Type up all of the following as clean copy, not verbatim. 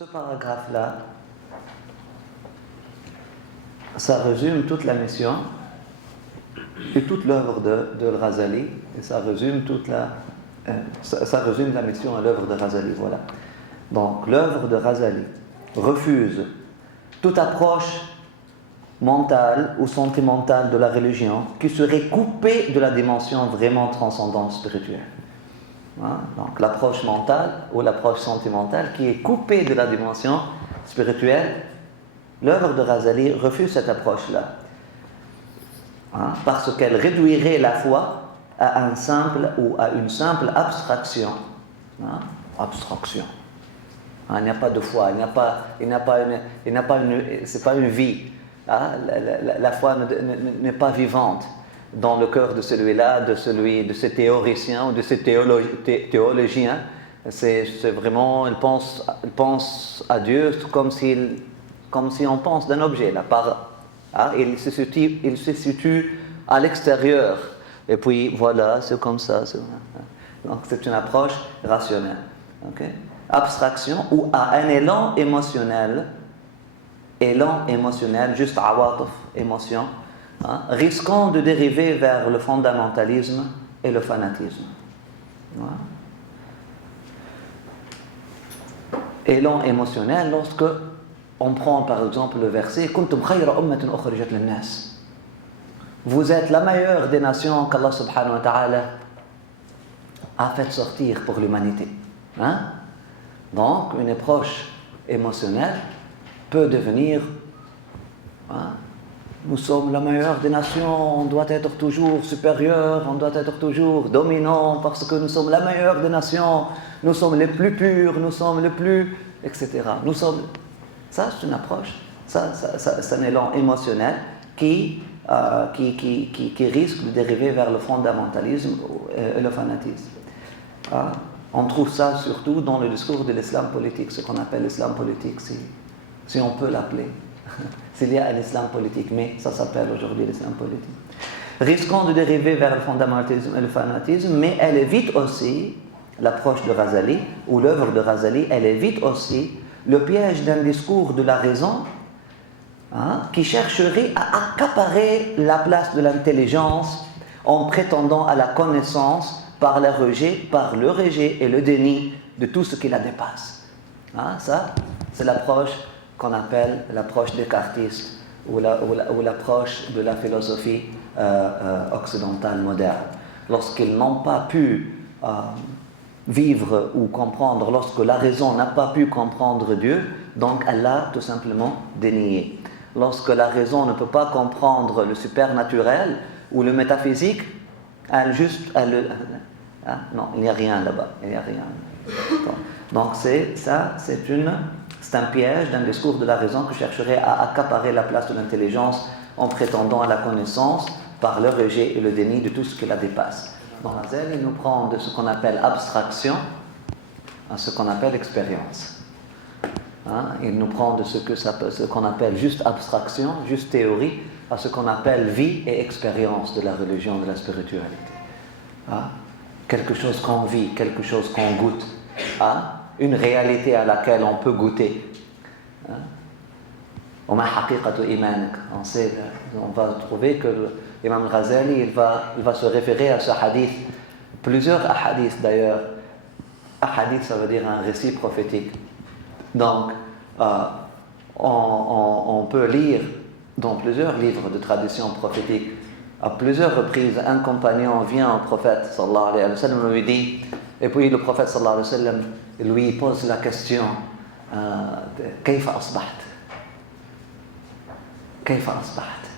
Ce paragraphe-là, ça résume toute la mission et toute l'œuvre de Al-Ghazali, et ça résume la mission et l'œuvre de Ghazali, voilà. Donc l'œuvre de Ghazali refuse toute approche mentale ou sentimentale de la religion qui serait coupée de la dimension vraiment transcendante spirituelle. Hein? Donc l'approche mentale ou l'approche sentimentale qui est coupée de la dimension spirituelle, l'œuvre de Ghazali refuse cette approche-là. Hein? Parce qu'elle réduirait la foi à une simple abstraction. Hein? Abstraction. Hein? Il n'y a pas de foi, c'est pas une vie. Hein? La foi n'est pas vivante dans le cœur de celui-là, de ce théoricien ou de ce théologien. C'est vraiment, il pense à Dieu comme si on pense d'un objet. Là, hein? Il se situe à l'extérieur. Et puis voilà, c'est comme ça. Donc c'est une approche rationnelle. Okay? Abstraction ou à un élan émotionnel, juste awataf, émotion, hein, risquant de dériver vers le fondamentalisme et le fanatisme. Voilà. Élan émotionnel lorsque on prend par exemple le verset Kuntum khayra ummatin ukhrijat lin-nas. Vous êtes la meilleure des nations qu'Allah subhanahu wa ta'ala a fait sortir pour l'humanité. Hein? Donc, une approche émotionnelle peut devenir nous sommes la meilleure des nations, on doit être toujours supérieur, on doit être toujours dominant parce que nous sommes la meilleure des nations, nous sommes les plus purs, nous sommes les plus, etc. Ça, c'est une approche, c'est un élan émotionnel qui risque de dériver vers le fondamentalisme et le fanatisme. On trouve ça surtout dans le discours de l'islam politique, ce qu'on appelle l'islam politique, si on peut l'appeler. S'il y a un islam politique, mais ça s'appelle aujourd'hui l'islam politique. Risquant de dériver vers le fondamentalisme et le fanatisme, mais elle évite aussi, l'approche de Ghazali, ou l'œuvre de Ghazali, elle évite aussi le piège d'un discours de la raison, hein, qui chercherait à accaparer la place de l'intelligence en prétendant à la connaissance par le rejet et le déni de tout ce qui la dépasse. Hein, ça, c'est l'approche qu'on appelle l'approche descartiste ou l'approche de la philosophie occidentale moderne. Lorsqu'ils n'ont pas pu vivre ou comprendre, lorsque la raison n'a pas pu comprendre Dieu, donc elle l'a tout simplement dénié. Lorsque la raison ne peut pas comprendre le supernaturel ou le métaphysique, non, il n'y a rien là-bas, il n'y a rien. Donc c'est un piège d'un discours de la raison qui chercherait à accaparer la place de l'intelligence en prétendant à la connaissance par le rejet et le déni de tout ce qui la dépasse. Dans Ghazali, il nous prend de ce qu'on appelle abstraction à ce qu'on appelle expérience. Hein? Il nous prend de ce qu'on appelle juste abstraction, juste théorie, à ce qu'on appelle vie et expérience de la religion, de la spiritualité. Hein? Quelque chose qu'on vit, quelque chose qu'on goûte. Hein? Une réalité à laquelle on peut goûter. On va trouver que l'imam Ghazali il va se référer à ce hadith, plusieurs hadiths d'ailleurs. Hadith, ça veut dire un récit prophétique. Donc, on peut lire dans plusieurs livres de tradition prophétique, à plusieurs reprises, un compagnon vient au prophète sallallahu alayhi wa sallam lui dit, et puis le prophète sallallahu alayhi wa sallam lui pose la question Kayfa asbaht? Kayfa asbaht?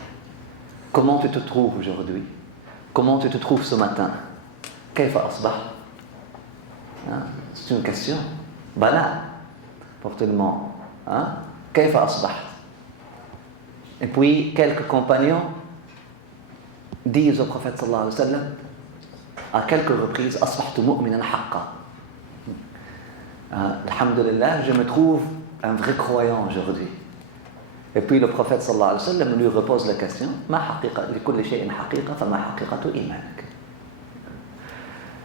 Comment tu te trouves aujourd'hui? Comment tu te trouves ce matin? Kayfa asbaht? C'est une question banale pour tout le monde. Kayfa asbaht? Et puis quelques compagnons disent au prophète sallallahu alayhi wa sallam à quelques reprises asbahtu mu'minan haqqa. Alhamdulillah, je me trouve un vrai croyant aujourd'hui. Et puis le prophète sallallahu alayhi wa sallam lui repose la question ma haqiqa li kulli shay'in haqiqa fa ma haqiqatu imanak.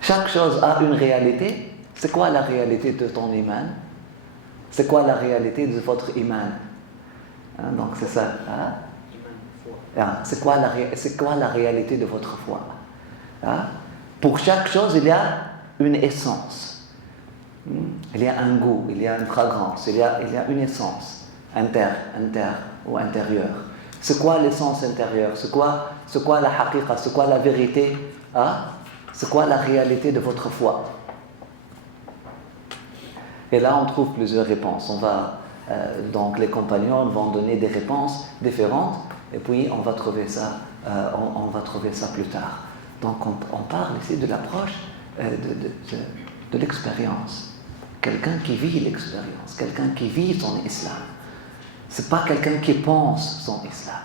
Chaque chose a une réalité. C'est quoi la réalité de ton iman? C'est quoi la réalité de votre iman? Hein, donc c'est ça. Hein? Hein, c'est quoi la réalité de votre foi? Hein? Pour chaque chose, il y a une essence. Il y a un goût, il y a une fragrance, il y a une essence ou intérieure. C'est quoi l'essence intérieure? C'est quoi la haqiqa? C'est quoi la vérité? Hein? C'est quoi la réalité de votre foi? Et là, on trouve plusieurs réponses. Donc les compagnons vont donner des réponses différentes, et puis on va trouver ça plus tard. Donc on parle ici de l'approche de l'expérience. Quelqu'un qui vit l'expérience, quelqu'un qui vit son islam. C'est pas quelqu'un qui pense son islam.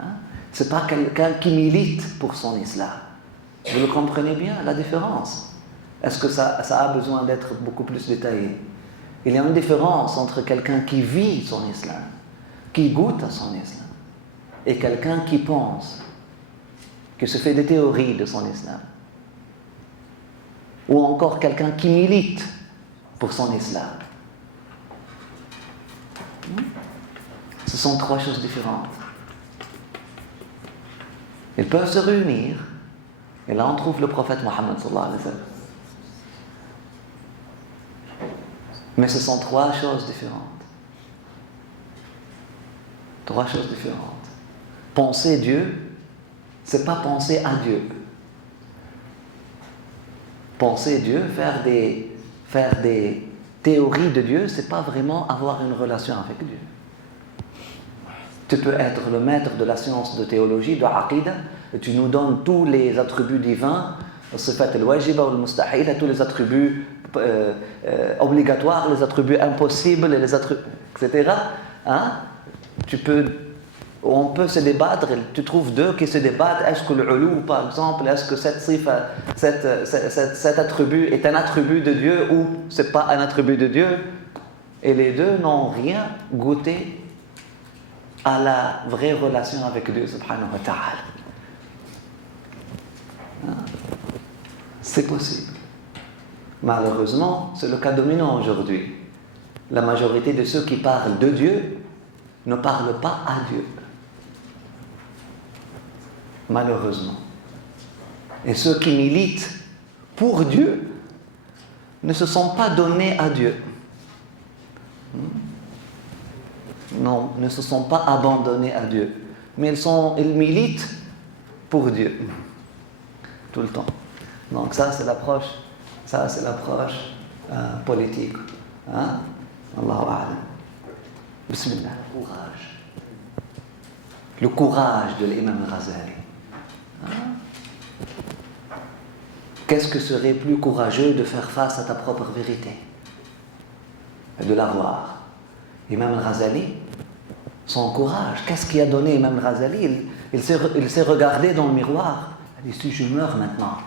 Hein? C'est pas quelqu'un qui milite pour son islam. Vous le comprenez bien, la différence? Est-ce que ça a besoin d'être beaucoup plus détaillé? Il y a une différence entre quelqu'un qui vit son islam, qui goûte à son islam, et quelqu'un qui pense, qui se fait des théories de son islam. Ou encore quelqu'un qui milite pour son islam. Ce sont trois choses différentes. Ils peuvent se réunir, et là on trouve le prophète Mohammed sallallahu alayhi wa sallam. Mais ce sont trois choses différentes. Trois choses différentes. Penser Dieu, c'est pas penser à Dieu. Penser Dieu, faire des théories de Dieu, c'est pas vraiment avoir une relation avec Dieu. Tu peux être le maître de la science de théologie, de aqidah, et tu nous donnes tous les attributs divins, sifat al-wajiba ou al-mustahil, tous les attributs obligatoires, les attributs impossibles, les attributs, etc. Hein? On peut se débattre, tu trouves deux qui se débattent, est-ce que le ulou, par exemple, est-ce que cet attribut est un attribut de Dieu ou c'est pas un attribut de Dieu? Et les deux n'ont rien goûté à la vraie relation avec Dieu, subhanahu wa ta'ala. C'est possible. Malheureusement, c'est le cas dominant aujourd'hui. La majorité de ceux qui parlent de Dieu ne parlent pas à Dieu. Malheureusement. Et ceux qui militent pour Dieu ne se sont pas donnés à Dieu. Non, ne se sont pas abandonnés à Dieu. Mais ils militent pour Dieu. Tout le temps. Donc ça c'est l'approche politique. Hein? Allahu a'lam. Bismillah. Le courage de l'imam Ghazali. Hein? Qu'est-ce que serait plus courageux de faire face à ta propre vérité et de la voir? Imam Ghazali, son courage, qu'est-ce qui a donné Imam Ghazali? Il s'est regardé dans le miroir. Il dit, si je meurs maintenant,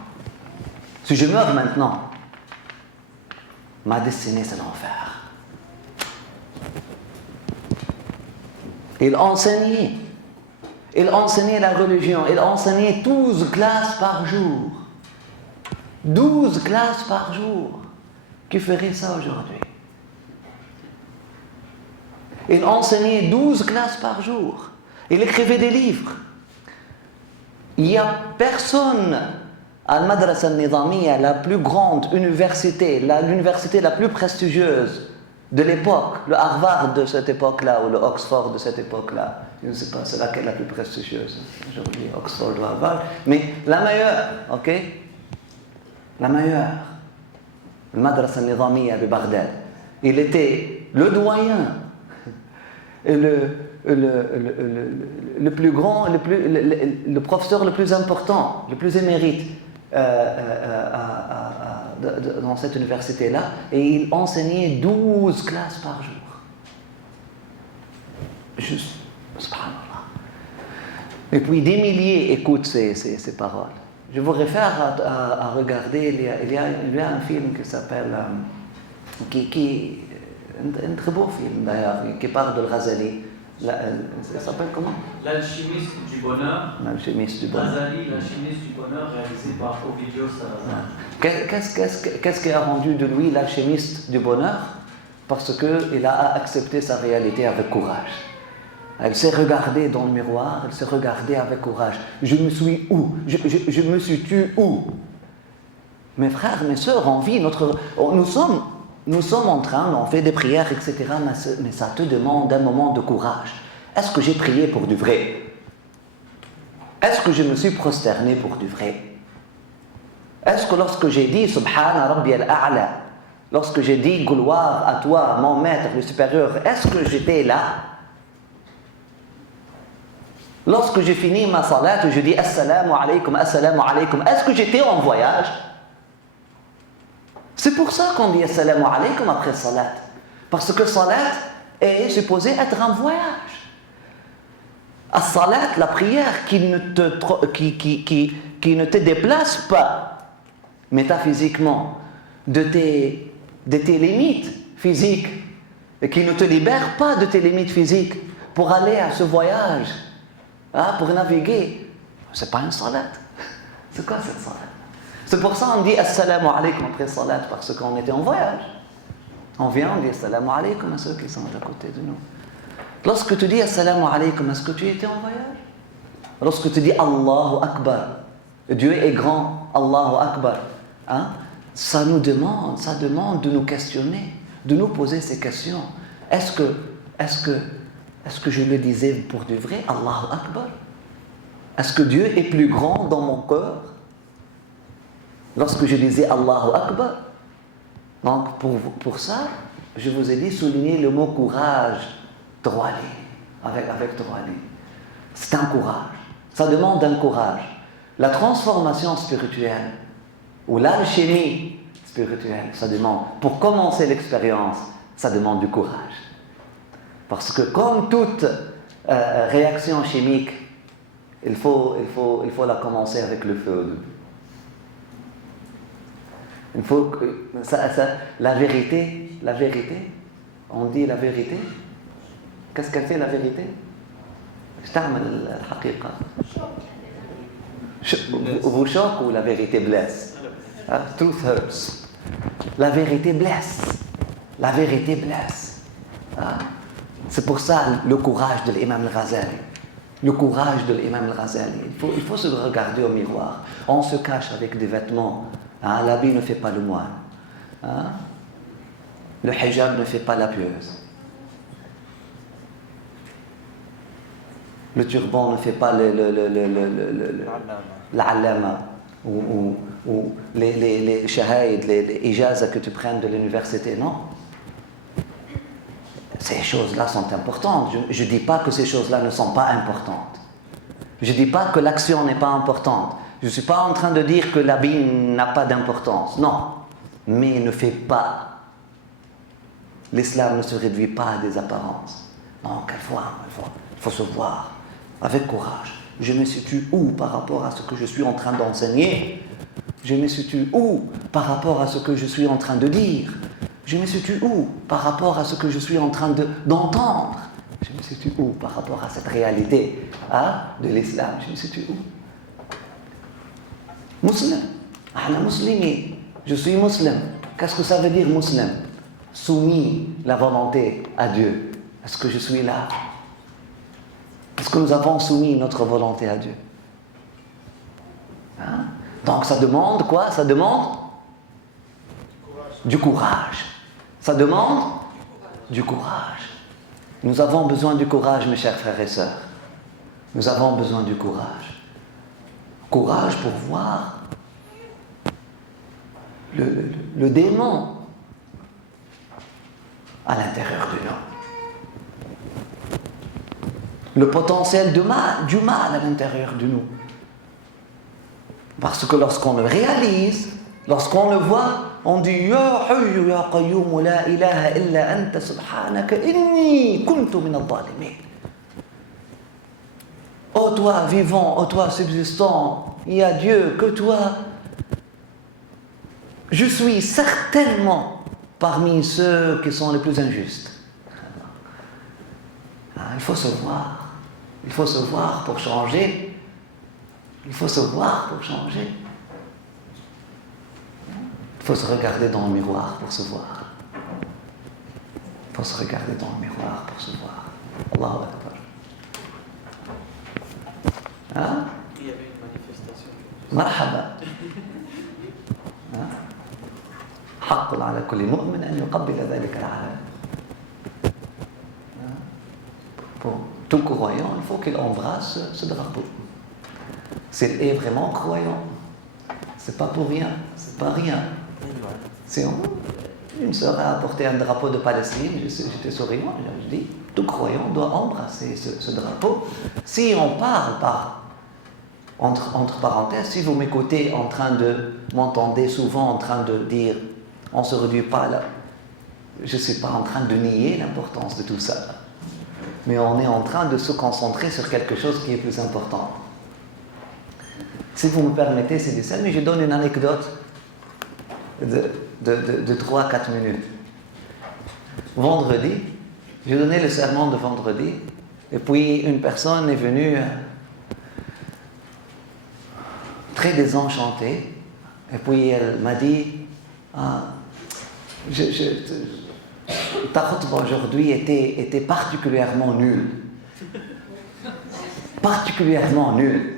ma destinée c'est l'enfer. Il enseignait la religion, il enseignait 12 classes par jour. 12 classes par jour. Qui ferait ça aujourd'hui? Il enseignait 12 classes par jour. Il écrivait des livres. Il n'y a personne à Madrasa al-Nizamiya, la plus grande université, l'université la plus prestigieuse de l'époque, le Harvard de cette époque-là, ou le Oxford de cette époque-là. Je ne sais pas, c'est laquelle la plus prestigieuse aujourd'hui, Oxford ou Harvard, mais la meilleure, ok? La meilleure. Le Madrasa al-Nizamiya de Bagdad. Il était le doyen, et le plus grand, le professeur le plus important, le plus émérite dans cette université-là, et il enseignait 12 classes par jour. Juste, subhanallah. Et puis des milliers écoutent ces paroles. Je vous réfère à regarder, il y a un film qui s'appelle, un très beau film d'ailleurs, qui parle de Ghazali. Ça s'appelle comment? L'alchimiste du bonheur. L'alchimiste du bonheur. Ghazali, l'alchimiste du bonheur, réalisé par Ovidio Salazar. Qu'est-ce qui a rendu de lui l'alchimiste du bonheur? Parce qu'il a accepté sa réalité avec courage. Elle s'est regardée dans le miroir, elle s'est regardée avec courage. Je me suis où? Je me suis tué où? Mes frères, mes sœurs, nous sommes en train, on fait des prières, etc. Mais ça te demande un moment de courage. Est-ce que j'ai prié pour du vrai? Est-ce que je me suis prosterné pour du vrai? Est-ce que lorsque j'ai dit Subhana Rabbi al-A'la, lorsque j'ai dit gloire à toi, mon maître, le supérieur, est-ce que j'étais là? Lorsque j'ai fini ma salat, je dis Assalamu alaikum, est-ce que j'étais en voyage? C'est pour ça qu'on dit Assalamu alaikum après salat. Parce que salat est supposé être un voyage. As-salat, la prière qui ne te déplace pas métaphysiquement de tes limites physiques et qui ne te libère pas de tes limites physiques pour aller à ce voyage, pour naviguer. C'est pas une salat. C'est quoi cette salat? C'est pour ça qu'on dit Assalamu alaikum après salat, parce qu'on était en voyage. On vient, on dit Assalamu alaikum à ceux qui sont à côté de nous. Lorsque tu dis Assalamu alaikum, est-ce que tu étais en voyage? Lorsque tu dis Allahu Akbar, Dieu est grand, Allahu Akbar, ça demande de nous questionner, de nous poser ces questions. Est-ce que je le disais pour du vrai, Allahu Akbar? Est-ce que Dieu est plus grand dans mon cœur lorsque je disais Allahu Akbar? Donc pour ça, je vous ai dit souligner le mot courage, trois lignes, avec trois lignes. C'est un courage, ça demande un courage. La transformation spirituelle ou l'alchimie spirituelle, ça demande, pour commencer l'expérience, ça demande du courage. Parce que comme toute réaction chimique, il faut la commencer avec le feu au début. Il faut que la vérité, on dit la vérité. Qu'est-ce qu'elle fait la vérité? Vous choque ou la vérité blesse? Truth hurts. La vérité blesse. La vérité blesse. C'est pour ça le courage de l'imam al-Ghazali. Le courage de l'imam al-Ghazali. Il faut se regarder au miroir. On se cache avec des vêtements. L'habit ne fait pas le moine. Le hijab ne fait pas la pieuse. Le turban ne fait pas l'allama ou les shahid, les ijazas que tu prennes de l'université, non. Ces choses-là sont importantes. Je ne dis pas que ces choses-là ne sont pas importantes. Je ne dis pas que l'action n'est pas importante. Je ne suis pas en train de dire que l'habit n'a pas d'importance. Non. Mais ne fait pas. L'islam ne se réduit pas à des apparences. Donc, il faut se voir avec courage. Je me situe où par rapport à ce que je suis en train d'enseigner? Je me situe où par rapport à ce que je suis en train de dire? Je me situe où par rapport à ce que je suis en train d'entendre? Je me situe où par rapport à cette réalité de l'islam? Je me situe où? Musulman. Je suis musulman. Qu'est-ce que ça veut dire musulman? Soumis la volonté à Dieu. Est-ce que je suis là? Est-ce que nous avons soumis notre volonté à Dieu? Donc ça demande quoi? Ça demande du courage. Ça demande du courage. Nous avons besoin du courage, mes chers frères et sœurs. Nous avons besoin du courage. Courage pour voir le démon à l'intérieur de nous. Le potentiel du mal à l'intérieur de nous. Parce que lorsqu'on le réalise, lorsqu'on le voit, on dit Ya Hayyu Ya Qayyum la ilaha illa anta subhanaka inni kuntu min al-zalimin. Ô toi vivant, ô toi subsistant, il y a Dieu que toi. Je suis certainement parmi ceux qui sont les plus injustes. Il faut se voir. Il faut se voir pour changer. Il faut se voir pour changer. Il faut se regarder dans le miroir pour se voir. faut se regarder dans le miroir pour se voir. Allahu Akbar. Hein? Il y avait une manifestation. Marhaba. حق على كل مؤمن أن يقبل ذلك العالم. Pour tout croyant, il faut qu'il embrasse ce drapeau. S'il est vraiment croyant, c'est pas pour rien, c'est pas rien. Si une sœur a apporté un drapeau de Palestine, j'étais souriant, je dis, tout croyant doit embrasser ce drapeau. Si on parle entre parenthèses, si vous m'écoutez en train de, m'entendez souvent en train de dire, on ne se réduit pas là, je ne suis pas en train de nier l'importance de tout ça. Mais on est en train de se concentrer sur quelque chose qui est plus important. Si vous me permettez, c'est des scènes, mais je donne une anecdote de 3-4 minutes. Vendredi, j'ai donné le sermon de vendredi, et puis une personne est venue très désenchantée, et puis elle m'a dit, ta khutba aujourd'hui était particulièrement nulle. Particulièrement nulle.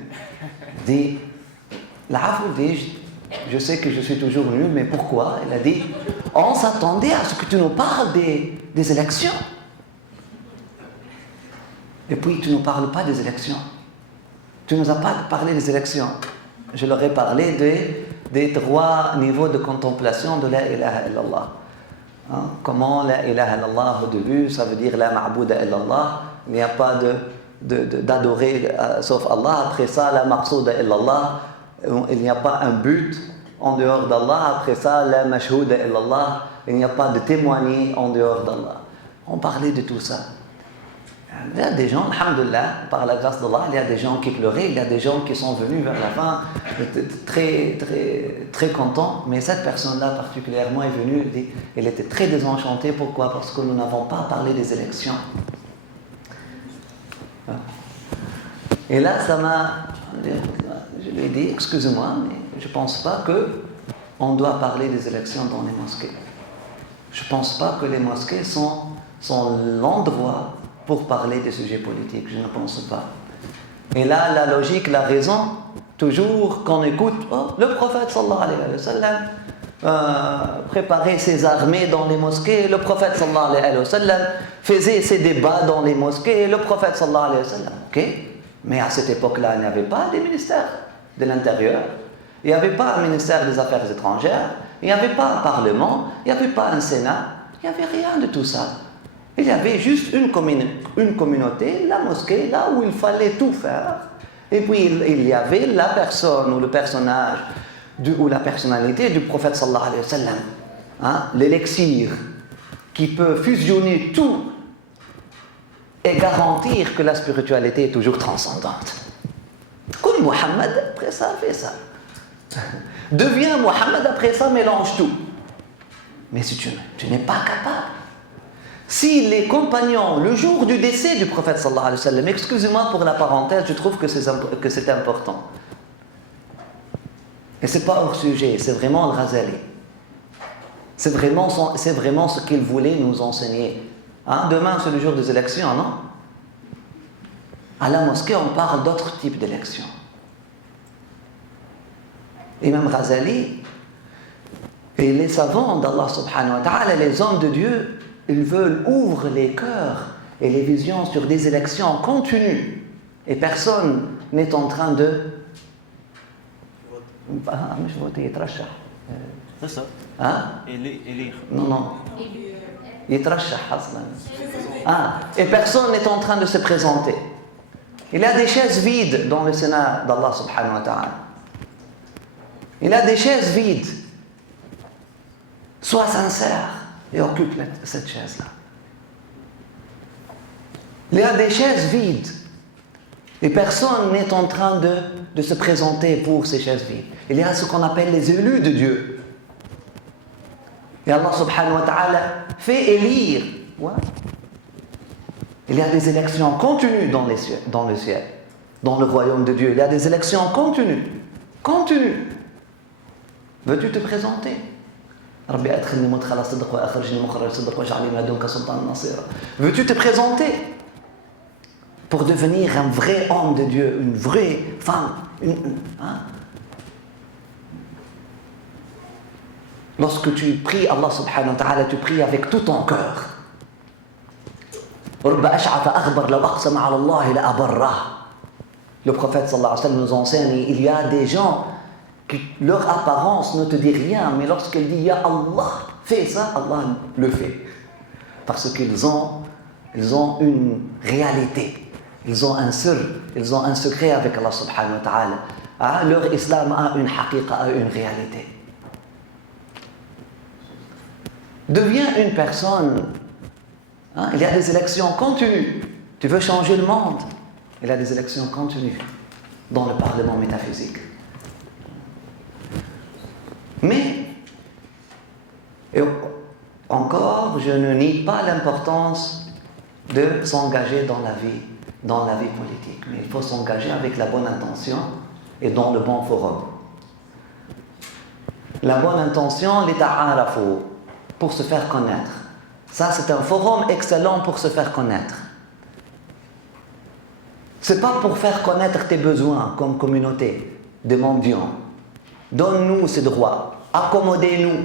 Dit, je sais que je suis toujours nul, mais pourquoi? Elle a dit, on s'attendait à ce que tu nous parles des élections. Et puis tu ne nous parles pas des élections. Tu ne nous as pas parlé des élections. Je leur ai parlé des 3 niveaux de contemplation de la ilaha illallah. Comment la ilaha illallah au début, ça veut dire la ma'bouda illallah, il n'y a pas d'adorer sauf Allah. Après ça, la maqsouda illallah, il n'y a pas un but en dehors d'Allah. Après ça, la mashhouda illallah, il n'y a pas de témoigner en dehors d'Allah. On parlait de tout ça. Il y a des gens, alhamdoulilah, par la grâce d'Allah, il y a des gens qui pleuraient, il y a des gens qui sont venus vers la fin très, très, très contents, mais cette personne-là particulièrement est venue, elle était très désenchantée. Pourquoi? Parce que nous n'avons pas parlé des élections. Et là, je lui ai dit, excusez-moi, mais je ne pense pas qu'on doit parler des élections dans les mosquées. Je ne pense pas que les mosquées sont l'endroit pour parler des sujets politiques, je ne pense pas. Et là, la logique, la raison, toujours qu'on écoute, le prophète sallallahu alayhi wa sallam préparait ses armées dans les mosquées, le prophète sallallahu alayhi wa sallam faisait ses débats dans les mosquées, le prophète sallallahu alayhi wa sallam. Ok? Mais à cette époque-là, il n'y avait pas des ministères de l'Intérieur, il n'y avait pas un ministère des Affaires étrangères, il n'y avait pas un parlement, il n'y avait pas un Sénat, il n'y avait rien de tout ça. Il y avait juste une communauté, la mosquée, là où il fallait tout faire. Et puis il y avait la personne ou le personnage ou la personnalité du prophète sallallahu alayhi wa sallam. L'élixir qui peut fusionner tout et garantir que la spiritualité est toujours transcendante. Comme Mohammed, après ça, fait ça. Deviens Mohammed, après ça, mélange tout. Mais si tu n'es pas capable. Si les compagnons, le jour du décès du prophète sallallahu alayhi wa sallam, excusez-moi pour la parenthèse, je trouve que c'est important. Et ce n'est pas hors sujet, c'est vraiment le Ghazali. C'est vraiment ce qu'il voulait nous enseigner. Demain, c'est le jour des élections, non? À la mosquée, on parle d'autres types d'élections. Imam Ghazali et les savants d'Allah subhanahu wa ta'ala, les hommes de Dieu, ils veulent ouvrir les cœurs et les visions sur des élections continues. Et personne n'est en train de... مش voter, يترشح. C'est ça. Élire. Non. يترشح أصلاً. Et personne n'est en train de se présenter. Il y a des chaises vides dans le Sénat d'Allah subhanahu wa ta'ala. Il y a des chaises vides. Sois sincère et occupe cette chaise-là. Il y a des chaises vides et personne n'est en train de se présenter pour ces chaises vides. Il y a ce qu'on appelle les élus de Dieu. Et Allah subhanahu wa ta'ala fait élire. Il y a des élections continues dans le ciel, dans le royaume de Dieu. Il y a des élections continues. Veux-tu te présenter? Veux-tu te présenter pour devenir un vrai homme de Dieu, une vraie femme, Lorsque tu pries Allah subhanahu wa ta'ala, tu pries avec tout ton cœur. Le prophète sallallahu alayhi wa sallam nous enseigne, il y a des gens qui, leur apparence ne te dit rien, mais lorsqu'il dit Ya Allah, fais ça, Allah le fait. Parce qu'ils ont une réalité, ils ont un secret avec Allah subhanahu wa ta'ala. Leur islam a une haqiqa, a une réalité. Deviens une personne. Il y a des élections continues. Tu veux changer le monde. Il y a des élections continues dans le Parlement métaphysique. Mais, et encore, je ne nie pas l'importance de s'engager dans la vie politique. Mais il faut s'engager avec la bonne intention et dans le bon forum. La bonne intention, l'ita'arafu, pour se faire connaître. Ça, c'est un forum excellent pour se faire connaître. Ce n'est pas pour faire connaître tes besoins comme communauté de mendiants. Donne-nous ces droits. Accommodez-nous.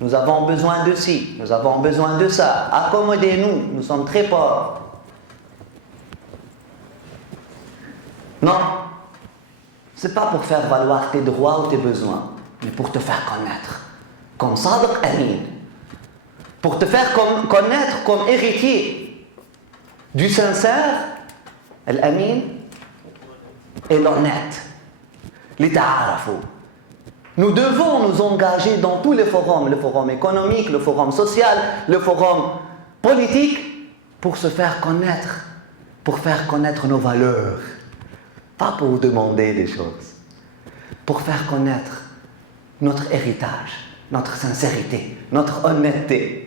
Nous avons besoin de ci. Nous avons besoin de ça. Accommodez-nous. Nous sommes très pauvres. Non. Ce n'est pas pour faire valoir tes droits ou tes besoins, mais pour te faire connaître. Comme Sadiq Amin. Pour te faire connaître comme héritier du sincère, l'Amin et l'honnête, l'ita'arafu. Nous devons nous engager dans tous les forums, le forum économique, le forum social, le forum politique, pour se faire connaître, pour faire connaître nos valeurs. Pas pour demander des choses, pour faire connaître notre héritage, notre sincérité, notre honnêteté.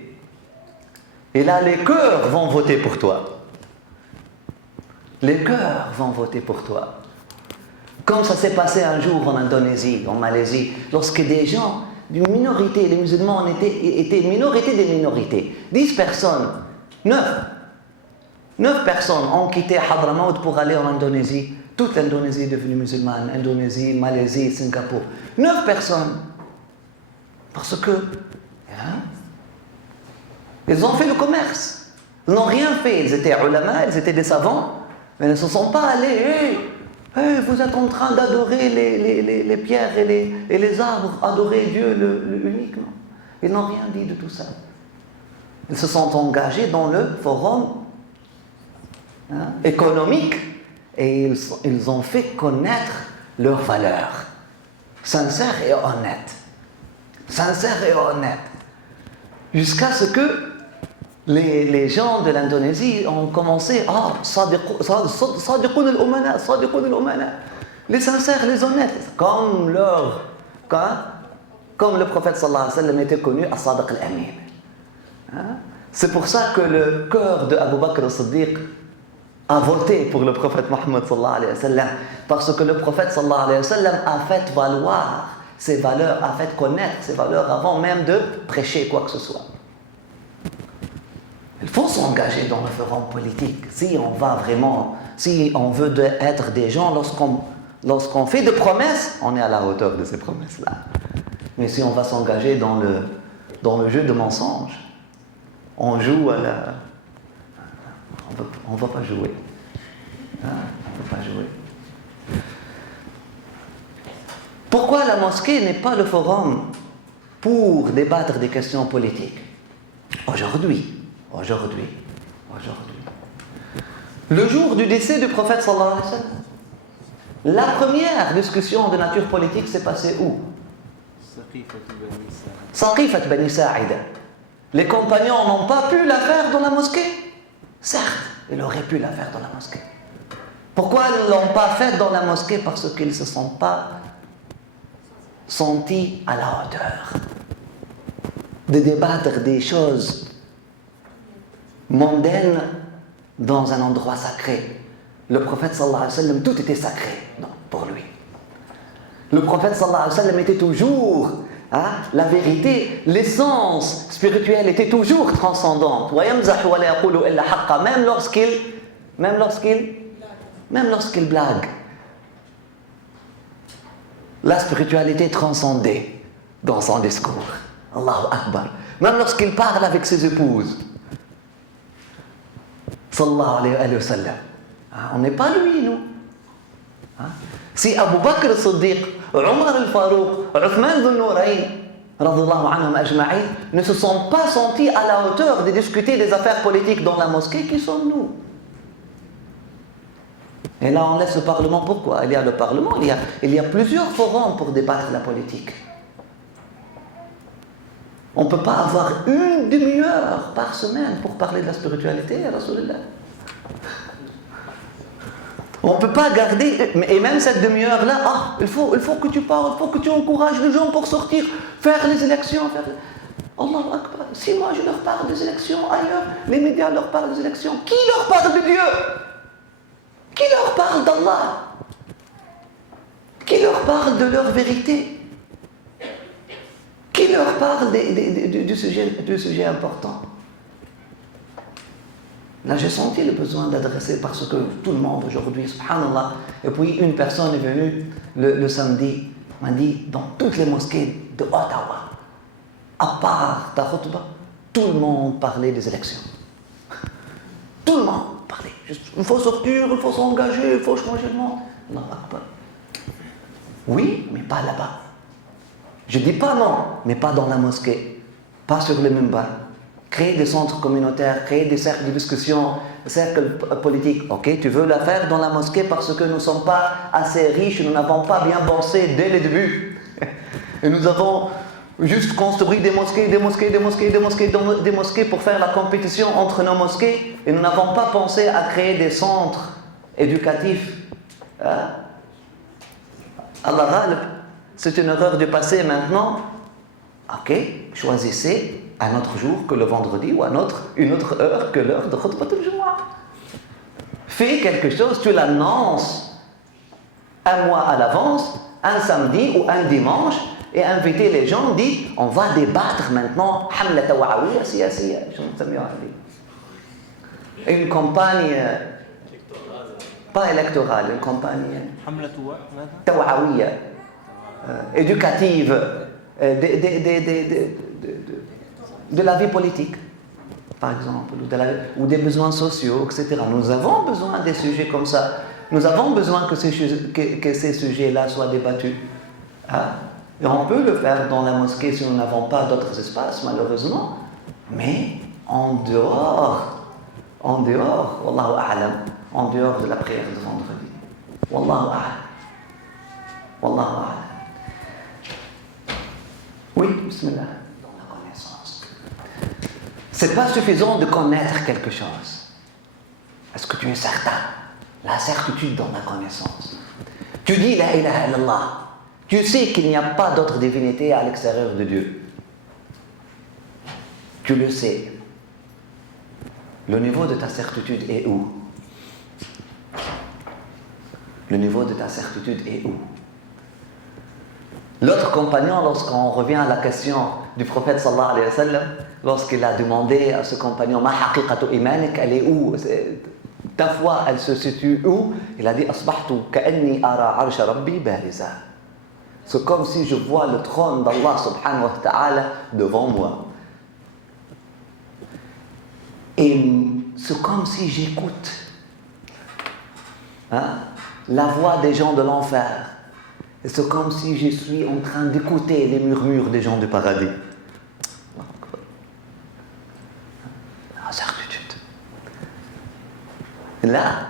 Et là, les cœurs vont voter pour toi. Les cœurs vont voter pour toi. Comme ça s'est passé un jour en Indonésie, en Malaisie, lorsque des gens d'une minorité, les musulmans étaient minorité des minorités. 10 personnes, 9 personnes ont quitté Hadramaut pour aller en Indonésie. Toute l'Indonésie est devenue musulmane. Indonésie, Malaisie, Singapour. 9 personnes. Parce que ils ont fait le commerce. Ils n'ont rien fait. Ils étaient ulama, ils étaient des savants, mais ils ne se sont pas allés. Vous êtes en train d'adorer les pierres et les arbres, adorer Dieu le unique. Non. Ils n'ont rien dit de tout ça. Ils se sont engagés dans le forum économique et ils ont fait connaître leurs valeurs. Sincères et honnêtes. Sincères et honnêtes. Jusqu'à ce que les gens de l'Indonésie ont commencé Sadiqoun al-Umana, les sincères, les honnêtes, comme le prophète sallallahu alayhi wa sallam était connu à Sadiq al-Amin. C'est pour ça que le cœur de Abu Bakr al-Siddiq a voté pour le prophète Mohammed sallallahu alayhi wa sallam, parce que le prophète sallallahu alayhi wa sallam a fait valoir ses valeurs, a fait connaître ses valeurs avant même de prêcher quoi que ce soit. Il faut s'engager dans le forum politique. Si on veut être des gens, lorsqu'on fait des promesses, on est à la hauteur de ces promesses-là. Mais si on va s'engager dans le jeu de mensonges, on joue à la... On ne va pas jouer. On ne va pas jouer. Pourquoi la mosquée n'est pas le forum pour débattre des questions politiques? Aujourd'hui, le jour du décès du prophète sallallahu alayhi wa sallam, la première discussion de nature politique s'est passée où? Saqifat Bani Sa'ida. Les compagnons n'ont pas pu la faire dans la mosquée. Certes, ils auraient pu la faire dans la mosquée. Pourquoi ils ne l'ont pas fait dans la mosquée? Parce qu'ils ne se sont pas sentis à la hauteur de débattre des choses mondaine dans un endroit sacré. Le prophète sallallahu alayhi wa sallam, tout était sacré pour lui. Le prophète sallallahu alayhi wa sallam était toujours la vérité, l'essence spirituelle était toujours transcendante. Même lorsqu'il blague. La spiritualité transcendait dans son discours. Allahu Akbar. Même lorsqu'il parle avec ses épouses. Sallallahu alayhi wa sallam. On n'est pas lui, nous. Si Abu Bakr al-Siddiq, Omar al-Farouq, Uthman al-Nourayn, radhiyallahu anhum ajma'in, ne se sont pas sentis à la hauteur de discuter des affaires politiques dans la mosquée, qui sommes-nous? Et là, on laisse le Parlement. Pourquoi? Il y a le Parlement, il y a plusieurs forums pour débattre la politique. On ne peut pas avoir une demi-heure par semaine pour parler de la spiritualité, Rasulullah. On ne peut pas garder, et même cette demi-heure-là, il faut que tu parles, il faut que tu encourages les gens pour sortir, faire les élections. Allahu Akbar. Si moi je leur parle des élections ailleurs, les médias leur parlent des élections, qui leur parle de Dieu? Qui leur parle d'Allah? Qui leur parle de leur vérité? Qui leur parle du sujet important? Là, j'ai senti le besoin d'adresser parce que tout le monde aujourd'hui, subhanallah. Et puis, une personne est venue le samedi, m'a dit, dans toutes les mosquées de Ottawa, à part ta khutbah, tout le monde parlait des élections. Tout le monde parlait. Il faut sortir, il faut s'engager, il faut changer le monde. Allahu Akbar. Oui, mais pas là-bas. Je ne dis pas non, mais pas dans la mosquée, pas sur le minbar. Créer des centres communautaires, créer des cercles de discussion, des cercles politiques. Ok, tu veux la faire dans la mosquée parce que nous ne sommes pas assez riches, nous n'avons pas bien pensé dès le début. Et nous avons juste construit des mosquées pour faire la compétition entre nos mosquées. Et nous n'avons pas pensé à créer des centres éducatifs. Allah Ghalib, c'est une erreur du passé maintenant. Ok, choisissez un autre jour que le vendredi ou une autre heure que l'heure de Khutbat al-Jumu'ah. Fais quelque chose, tu l'annonces un mois à l'avance, un samedi ou un dimanche, et inviter les gens, dit on va débattre maintenant Hamla Tawa'awiyya Siyasiyya. Une campagne, pas électorale, une campagne Tawa'awiyya, éducative, de la vie politique, par exemple, ou des besoins sociaux, etc. Nous avons besoin des sujets comme ça. Nous avons besoin que ces sujets-là soient débattus. Et on peut le faire dans la mosquée si nous n'avons pas d'autres espaces, malheureusement. Mais en dehors, Wallahu a'lam, en dehors de la prière de vendredi. Wallahu a'lam. Wallahu a'lam. Oui, bismillah. C'est pas suffisant de connaître quelque chose. Est-ce que tu es certain? La certitude dans la connaissance. Tu dis la ilaha illallah. Tu sais qu'il n'y a pas d'autre divinité à l'extérieur de Dieu. Tu le sais. Le niveau de ta certitude est où? Le niveau de ta certitude est où? L'autre compagnon, lorsqu'on revient à la question du prophète sallallahu alayhi wa sallam, lorsqu'il a demandé à ce compagnon ma haqiqatu imanik, elle est où? Ta foi, elle se situe où? Il a dit asbahtu ka'anni ara arsha rabbi bariza. C'est comme si je vois le trône d'Allah subhanahu wa ta'ala devant moi. Et c'est comme si j'écoute la voix des gens de l'enfer. Et c'est comme si je suis en train d'écouter les murmures des gens du paradis. La certitude. Là,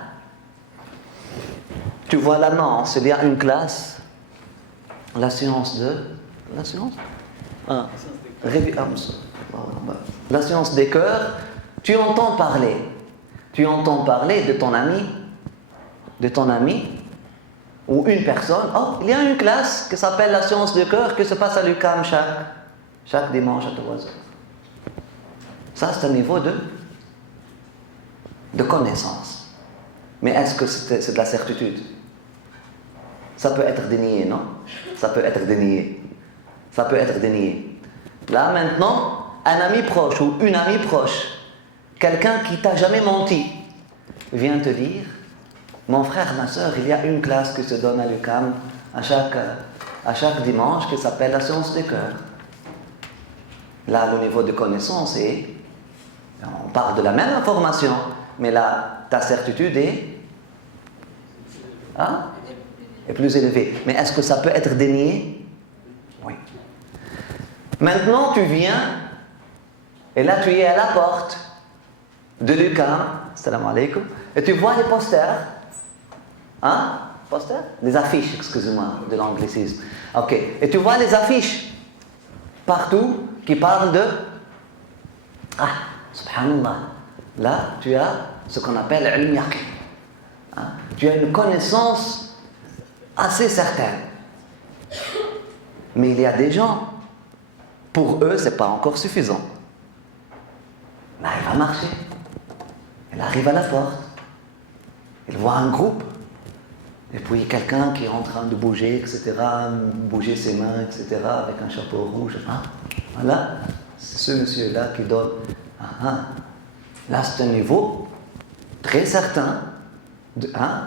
tu vois l'annonce, il y a une classe, la science des cœurs, tu entends parler de ton ami, ou une personne. Il y a une classe qui s'appelle la science du cœur qui se passe à l'UQAM chaque dimanche à 3h. Ça, c'est un niveau de connaissance. Mais est-ce que c'est de la certitude? Ça peut être dénié, non? Ça peut être dénié. Là, maintenant, un ami proche ou une amie proche, quelqu'un qui t'a jamais menti, vient te dire, mon frère, ma soeur, il y a une classe qui se donne à l'UQAM à chaque dimanche qui s'appelle la science du cœur. Là, le niveau de connaissance est, on parle de la même information, mais là, ta certitude est plus élevée. Mais est-ce que ça peut être dénié? Oui. Maintenant, tu viens, et là, tu es à la porte de l'UQAM, salam alaikum, et tu vois les posters. Posters? Les affiches, excusez-moi, de l'anglicisme. Ok. Et tu vois les affiches partout qui parlent de... subhanallah. Là, tu as ce qu'on appelle ilm yaqin. Tu as une connaissance assez certaine. Mais il y a des gens, pour eux, ce n'est pas encore suffisant. Là, il va marcher. Il arrive à la porte. Il voit un groupe. Et puis quelqu'un qui est en train de bouger, etc., bouger ses mains, etc., avec un chapeau rouge. Voilà, c'est ce monsieur-là qui donne. Là, c'est un niveau très certain.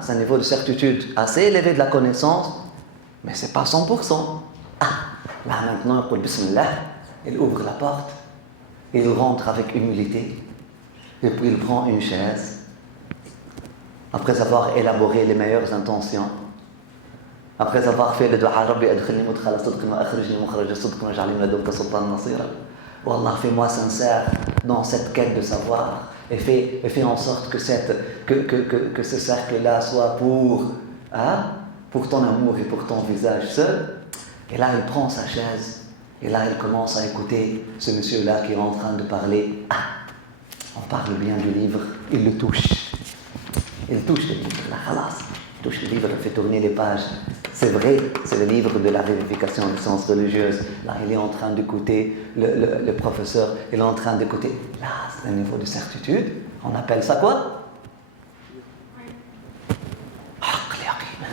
C'est un niveau de certitude assez élevé de la connaissance, mais ce n'est pas 100%. Là, maintenant, il dit Bismillah, il ouvre la porte, il rentre avec humilité, et puis il prend une chaise. Après avoir élaboré les meilleures intentions, après avoir fait le dua Rabbi adkhilni mudkhala sidqin wa akhrijni mukhraja sidqin waj'alni min ladunka sultanan nasira. Oh Allah, fais-moi sincère dans cette quête de savoir et fais en sorte que ce cercle-là soit pour ton amour et pour ton visage seul. Et là, il prend sa chaise et là, il commence à écouter ce monsieur-là qui est en train de parler. On parle bien du livre, il le touche. Il touche le livre, là, khalas. Il touche le livre, il fait tourner les pages. C'est vrai, c'est le livre de la vérification des sciences religieuses. Là, il est en train d'écouter le professeur, il est en train d'écouter. Là, c'est un niveau de certitude. On appelle ça quoi? Haqq al-yaqin.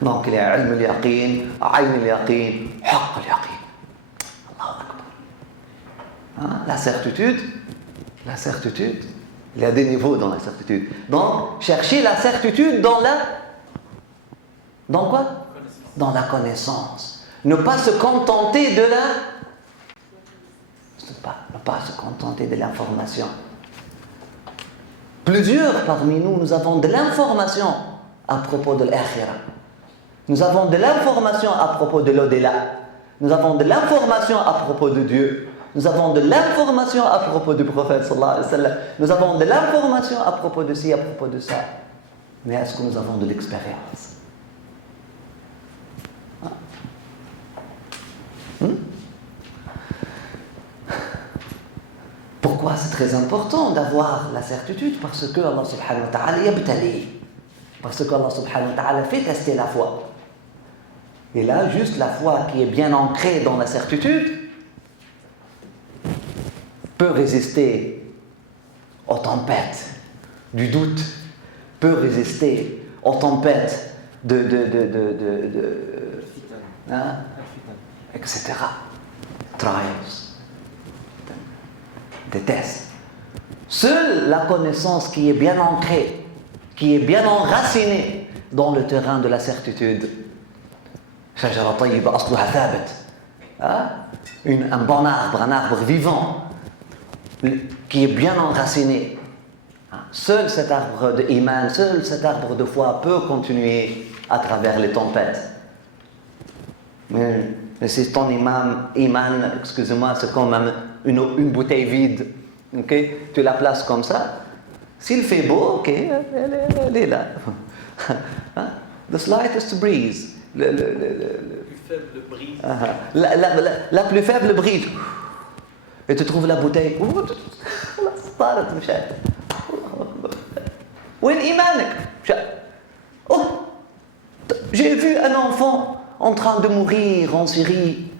Donc, il y a ilm al-yaqin, ayn al-yaqin, haqq al-yaqin. Allahu Akbar. La certitude. Il y a des niveaux dans la certitude. Donc, chercher la certitude dans quoi? Dans la connaissance. Ne pas se contenter de ne pas se contenter de l'information. Plusieurs parmi nous avons de l'information à propos de l'akhirah. Nous avons de l'information à propos de l'au-delà. Nous avons de l'information à propos de Dieu. Nous avons de l'information à propos du prophète sallallahu alayhi wa sallam. Nous avons de l'information à propos de ci, à propos de ça. Mais est-ce que nous avons de l'expérience? Pourquoi c'est très important d'avoir la certitude? Parce que Allah subhanahu wa ta'ala yabtali. Parce que Allah subhanahu wa ta'ala fait tester la foi. Et là, juste la foi qui est bien ancrée dans la certitude peut résister aux tempêtes du doute, peut résister aux tempêtes etc. Trials, des tests. Seule la connaissance qui est bien ancrée, qui est bien enracinée dans le terrain de la certitude. Shajara tayyiba asluha thabit. Un bon arbre, un arbre vivant, qui est bien enraciné. Seul cet arbre de iman, seul cet arbre de foi peut continuer à travers les tempêtes. Mais si ton iman, excusez-moi, c'est comme une bouteille vide, okay? Tu la places comme ça. S'il fait beau, ok, elle est là. The slightest breeze. La plus faible brise. La plus faible brise. Et tu trouves la bouteille. J'ai vu un enfant en train de mourir en Syrie.